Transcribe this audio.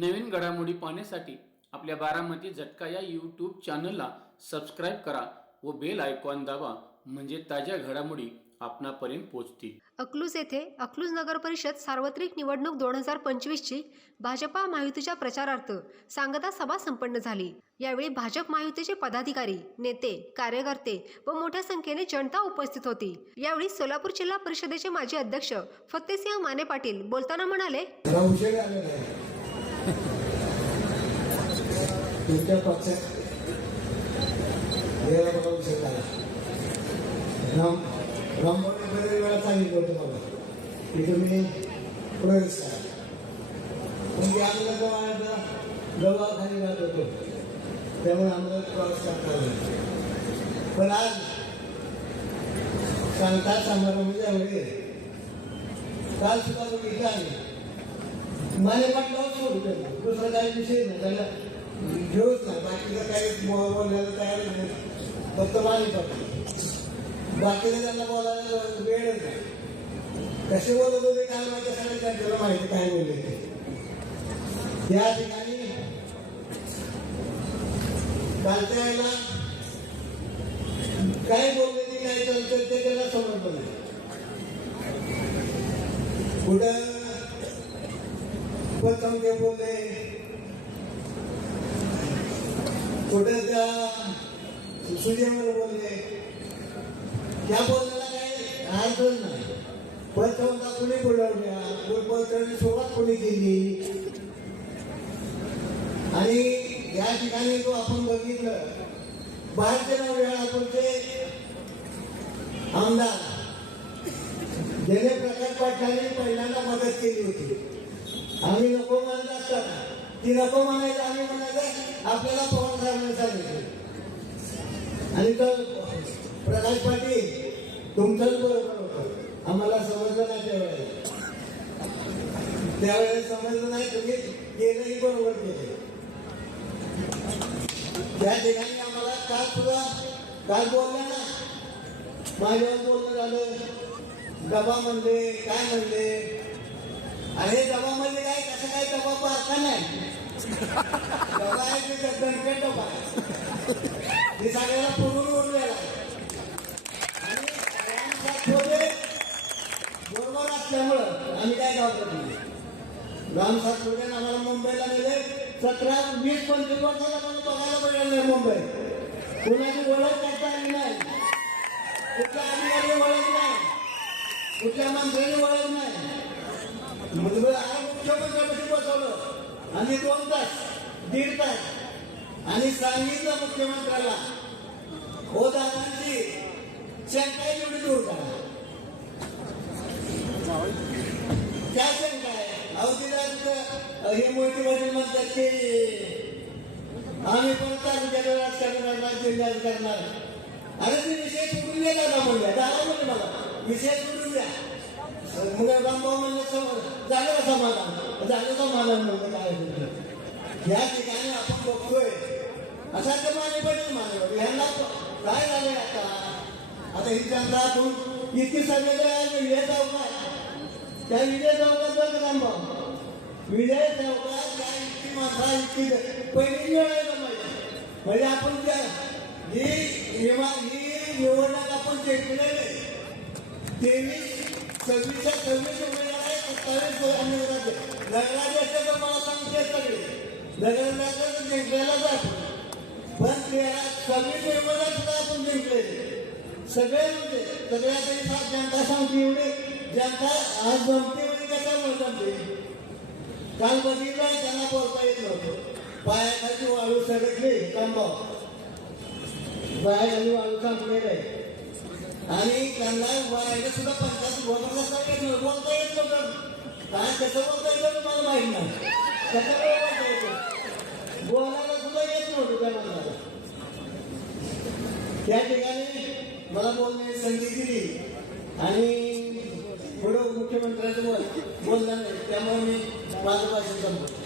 नवीन घडामोडी पाहण्यासाठी आपल्या बारामती झटका या यूट्यूब चॅनलला सबस्क्राईब करा व बेल आयकॉन दाबा, म्हणजे ताज्या घडामोडी आपणापर्यंत पोहोचतील. अकलूज येथे अकलूज नगर परिषद सार्वत्रिक निवडणूक 2025ची भाजपा महायुतीच्या प्रचारार्थ सांगता सभा संपन्न झाली. यावेळी भाजप महायुतीचे पदाधिकारी, नेते, कार्यकर्ते व मोठ्या संख्येने जनता उपस्थित होती. यावेळी सोलापूर जिल्हा परिषदेचे माजी अध्यक्ष फत्तेसिंह माने पाटील बोलताना म्हणाले, तुमच्या पक्षात बरेच वेळा सांगितलं होतं मला की तुम्ही प्रवेश करा, म्हणजे आम्हाला दवाखाली जात होतो, त्यामुळे आम्हाला प्रवेश करता आला. पण आज सांगता समारंभाच्या वेळी काल सुद्धा बघितलं आम्ही माने पाटलावर सोडू केलं, दुसरा काही विषय नाही त्याला घेऊच नाही. बाकीचं काही बोलायला तयार नाही, फक्त माने पाटील. बाकीचं त्यांना बोलायला वेळच नाही. कसे बोलत होते काय माहिती, सगळ्या त्यांच्याला माहिती काय बोलले. या ठिकाणी कालच्या वेळेला काय बोलले ते काय चालतं ते त्याला समजलं नाही. कुठं पतंगे बोलले, कुठे त्या सुजेवर बोलले. त्या बोलण्याला काही अडचण नाही. पतंगा कोणी बोलवल्या, पतंगाची सुरुवात कोणी केली. आणि या ठिकाणी जो आपण बघितलं, भारतीय वेळापूरचे आमदार ज्याने प्रकाश पाटलांनी पहिल्यांदा मदत केली होती. आम्ही नको म्हणत असताना ती नको म्हणायचं, आम्ही म्हणायचं आपल्याला पवन साहेबांनी सांगितलं. आणि तर प्रकाश पाटील तुमचंच बरोबर होतं, आम्हाला समजलं नाही त्यावेळेस समजलं नाही, तुम्ही केलंही बरोबर केलं. त्या ठिकाणी आम्हाला काल बोललं ना, माझ्यावर बोलणं झालं, डबा म्हणले काय म्हणले. अरे डबा म्हणजे काय, कसं काय डबा पाहता नाही, डबा आहे ते दणकट डबा हे सगळ्याला पुरून उरलेला. आणि बरोबर असल्यामुळं आम्ही काय गावतो, राम सातपुतेने आम्हाला मुंबईला नेले. 17, 20, 25 वर्षाला आपण बघायला मिळालं नाही मुंबई. कुणाची ओळख करता आली नाही, कुठल्या अधिकारी ओळख नाही, कुठल्या मंत्र्यांनी ओळख नाही. मुख्यमंत्र्यांपाशी बसवलं आणि 2 तास 1.5 तास आणि सांगितलं मुख्यमंत्र्याला, हो दादांची शंका एवढी दूर करा. क्या शंका आहे? हे मोठी वडील म्हणतात की आम्ही पण तालुक्याला राजकारण करणार, जिल्ह्यात करणार. अरे ते विषय सुटून द्या दादा म्हणल्या, दादा म्हणले मला विषय सुटून द्या. मग रामभाऊ म्हणलं झालं समाधान म्हणलं काय. या ठिकाणी आपण बघतोय असा ते माने पडेल माने ह्यांना काय झालंय आता ही जनतातून इतकी सगळे विजय चौकात, त्या विजय चौकात रामभाऊ विजय चौकात त्या इतकी माणसा इतकी पहिली वेळ म्हणजे आपण त्या ही निवडणूक आपण जिंकलेले 23-26 उमेदवार आहे. 27 नगराध्यक्ष तर मला सांगते सगळे नगराध्यक्ष जिंकलेलाच आहे, पण 26 उमेदवार सुद्धा आपण जिंकलेले सगळे. म्हणजे सगळ्या तरी जनता सांगते एवढे जनता आज जमते म्हणजे कशामुळे जमते. काल बघितलं त्यांना बोलता येत नव्हतं, पायाखाली वाळू सरकली, कांबाव पायाखाली वाळू सांगलेलं आहे. आणि त्यांना वायाला सुद्धा 50 बोलता येत नव्हतं. काय कसं बोलता येतं मला माहित नाही, कसं बोलता येतं, बोलायला सुद्धा येत नव्हतं त्या माणसाला. त्या ठिकाणी मला बोलण्याची संधी दिली आणि पुढं मुख्यमंत्र्यांचं बोलणार नाही, त्यामुळे मी माझं भाषण संपवतो.